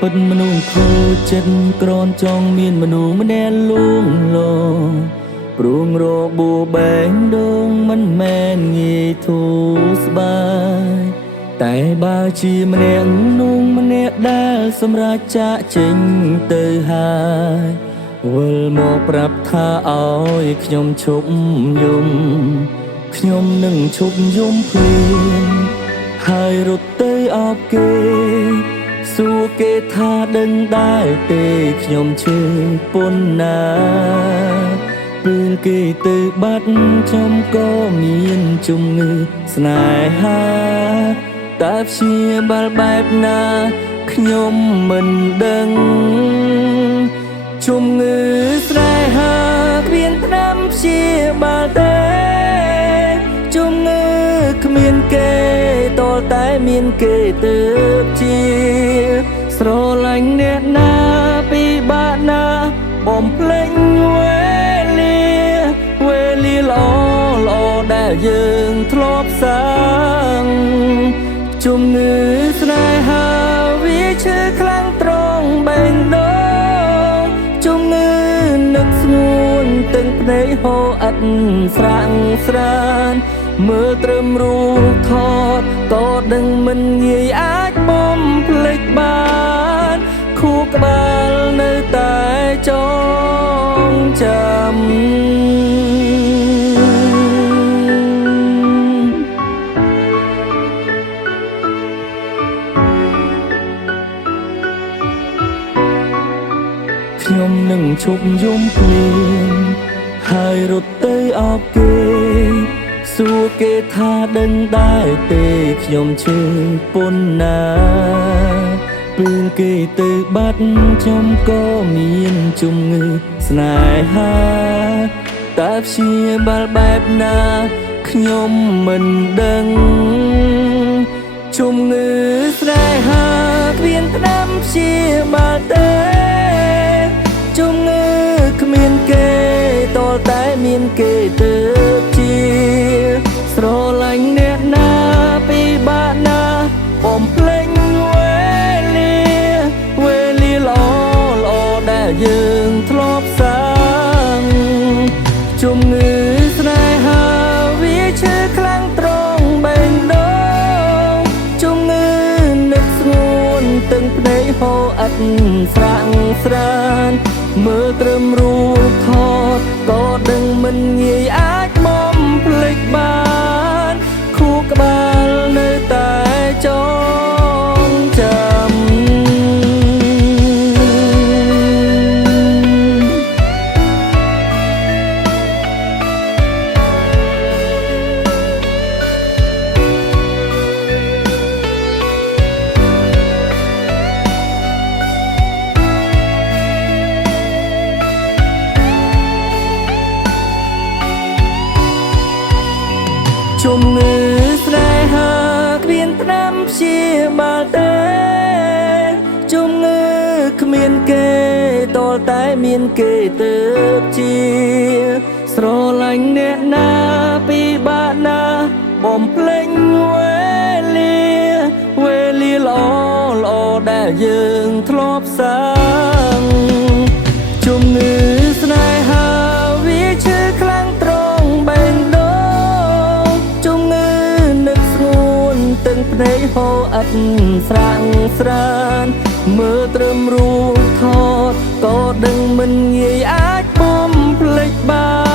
ពិតមនុស្សខូចចិត្តក្រនចង់មានមនុស្សម្នាក់លួងលោព្រួងរបួបែងដងមិនមែនងាយធូរស្បើយតែបើជាម្នាក់នោះម្នាក់ដែលសម្រាប់ចាកចេញទៅហើយវិលមកប្រាប់ថាឲ្យខ្ញុំឈប់យំខ្ញុំនឹងឈប់យំភ្លាមហើយរត់ទៅអបគេសួរគេថាដឹងដែរទេខ្ញុំឈឺប៉ុណ្ណាពេលគេទៅបាត់ខ្ញុំក៏មានជំងឺស្នេហាតែព្យាបាលបែបណាខ្ញុំមិនដឹងជំងឺស្នេហាគ្មានថ្នាំព្យាបាលទេជំងឺគ្មានគេតលតែមានគេទៅជាស្រឡាញ់អ្នកណាពីបាក់ណាបំភ្លេចវេលាល្អដែលយើងធ្លាប់សាងជំងឺស្នេហាវាឈឺខ្លាំងត្រង់បេះដូងជំងឺនឹកស្ងួនទាំងភ្នែកហូរអិតស្រាក់ស្រានមើលត្រឹមរូបថតក៏ដឹងមិនងាយអាចបំភ្លេចបានខួរក្បាលនៅតែចងចាំខ្ញុំនឹងឈប់យំភ្លាមហើយរត់ទៅអបគេសួរគេថាដឹងដែរទេខ្ញុំឈឺប៉ុណ្ណាពេលគេទៅបាត់ខ្ញុំក៏មានជំងឺស្នេហាតែព្យាបាលបែបណាខ្ញុំមិនដឹងជំងឺស្នេហាគ្មានថ្នាំព្យាបាលទេជំងឺគ្មានគេតលតែមានគេទៅជាស្រឡាញ់អ្នកណាពីបាក់ណាបំភ្លេចវេលាល្អដែលយើងធ្លាប់សាងជំងឺស្នេហាវាឈឺខ្លាំងត្រង់បេះដូងជំងឺនឹកស្ងួនទាំងភ្នែកហូរអិតស្រាក់ស្រានមើលត្រឹមរូបថតក៏ដឹងមិនងាយអាចបំភ្លេចបានខួរក្បាលនៅតែចងចាំជំងឺស្នេហាគ្មានថ្នាំព្យាបាលទេជំងឺគ្មានគេតលតែមានគេទៅជាស្រឡាញ់អ្នកណាពីបាក់ណាបំភ្លេចវេលាល្អដែលយើងធ្លាប់សាងជំងឺស្នេហាវាឈឺខ្លាំងត្រង់បេះដូងជំងឺនឹកស្ងួនទាំងភ្នែកហូរអិតស្រាក់ស្រានមើលត្រឹមរូបថតក៏ដឹងមិនងាយអាចបំភ្លេចបាន